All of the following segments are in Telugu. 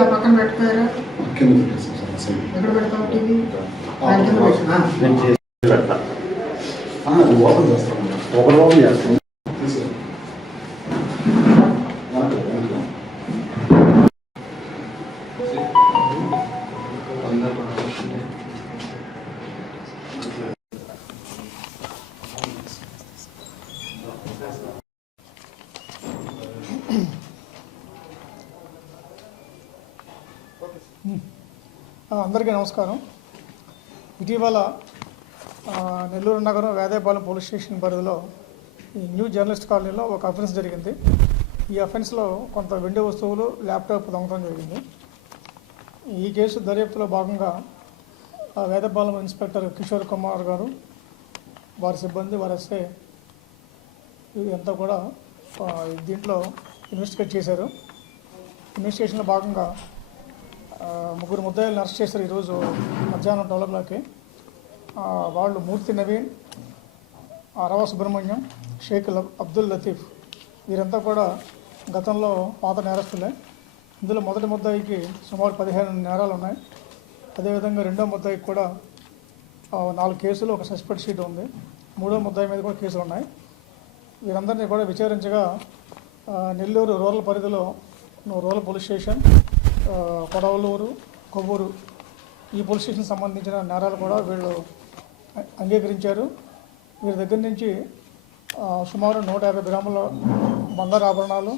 ఆ పక్కన పెడతారా? ఎక్కడ పెడతావు టీవీ? ఓపెన్ చేస్తాం. ఓపెన్ చేస్తాం. అందరికీ నమస్కారం. ఇటీవల నెల్లూరు నగరం వేదాయపాలెం పోలీస్ స్టేషన్ పరిధిలో ఈ న్యూ జర్నలిస్ట్ కాలనీలో ఒక అఫెన్స్ జరిగింది. ఈ అఫెన్స్లో కొంత వెండి వస్తువులు, ల్యాప్టాప్ దొంగతనం జరిగింది. ఈ కేసు దర్యాప్తులో భాగంగా వేదాయపాలెం ఇన్స్పెక్టర్ కిషోర్ కుమార్ గారు, వారి సిబ్బంది, వారి ఎస్ఐ ఇదంతా కూడా దీంట్లో ఇన్వెస్టిగేట్ చేశారు. ఇన్వెస్టిగేషన్లో భాగంగా ముగ్గురు ముద్దాయిలను అరెస్ట్ చేశారు ఈరోజు మధ్యాహ్నం 12 వాళ్ళు మూర్తి నవీన్, రవా సుబ్రహ్మణ్యం, షేక్ అబ్దుల్ లతీఫ్. వీరంతా కూడా గతంలో పాత నేరస్తులే. ఇందులో మొదటి ముద్దాయికి సుమారు 15 నేరాలు ఉన్నాయి. అదేవిధంగా రెండో ముద్దాయికి కూడా 4 కేసులు, ఒక సస్పెక్ట్ షీట్ ఉంది. మూడో ముద్దాయి మీద కూడా కేసులు ఉన్నాయి. వీరందరినీ కూడా విచారించగా నెల్లూరు రూరల్ పరిధిలో rural police station, Kodavalur, Kovvur ఈ పోలీస్ స్టేషన్ సంబంధించిన నేరాలు కూడా వీళ్ళు అంగీకరించారు. వీరి దగ్గర నుంచి సుమారు 150 గ్రాముల బంగారు ఆభరణాలు,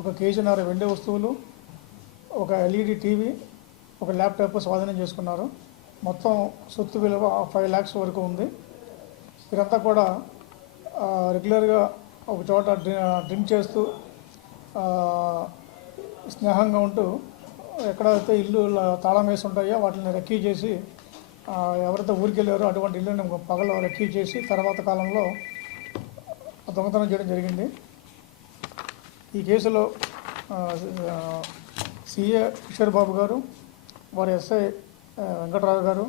1 కేజీన్నర వెండి వస్తువులు, ఒక ఎల్ఈడి టీవీ, ఒక ల్యాప్టాప్ స్వాధీనం చేసుకున్నారు. మొత్తం సొత్తు విలువ 5 lakhs వరకు ఉంది. వీరంతా కూడా రెగ్యులర్గా ఒక చోట డ్రింక్ చేస్తూ స్నేహంగా ఉంటూ ఎక్కడైతే ఇల్లు తాళం వేసి ఉంటాయో వాటిని రెక్కీ చేసి ఎవరైతే ఊరికి వెళ్ళారో అటువంటి ఇల్లుని పగలు రెక్కీ చేసి తర్వాత కాలంలో దొంగతనం చేయడం జరిగింది. ఈ కేసులో సిఏ కిషోర్ బాబు గారు, వారి ఎస్ఐ వెంకటరావు గారు,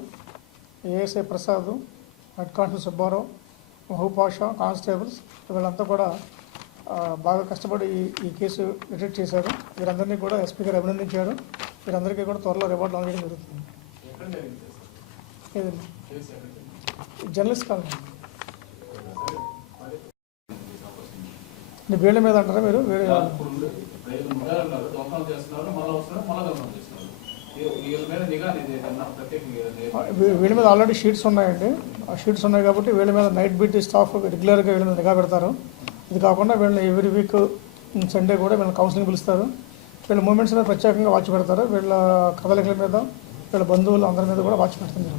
ASI Prasad, head constable Subbarao, Mahaboob Pasha, constables వీళ్ళంతా కూడా బాగా కష్టపడి ఈ కేసు డిటెక్ట్ చేశారు. వీరందరినీ కూడా ఎస్పీ గారు అభినందించారు. వీరందరికీ కూడా త్వరలో రివార్డు అందజేయడం జరుగుతుంది. ఏదండి జర్నలిస్ట్ కాలనీ వీళ్ళ మీద అంటారా మీరు? వీళ్ళ మీద ఆల్రెడీ షీట్స్ ఉన్నాయండి. ఆ షీట్స్ ఉన్నాయి కాబట్టి వీళ్ళ మీద నైట్ డ్యూటీ స్టాఫ్ రెగ్యులర్గా వీళ్ళ మీద నిఘా పెడతారు. ఇది కాకుండా వీళ్ళని ఎవ్రీ వీక్ సండే కూడా వీళ్ళని కౌన్సిలింగ్ పిలుస్తారు. వీళ్ళ మూమెంట్స్ మీద ప్రత్యేకంగా వాచ్ పెడతారు. వీళ్ళ కదలికల మీద, వీళ్ళ బంధువులు అందరి మీద కూడా వాచ్ పెడుతుంది.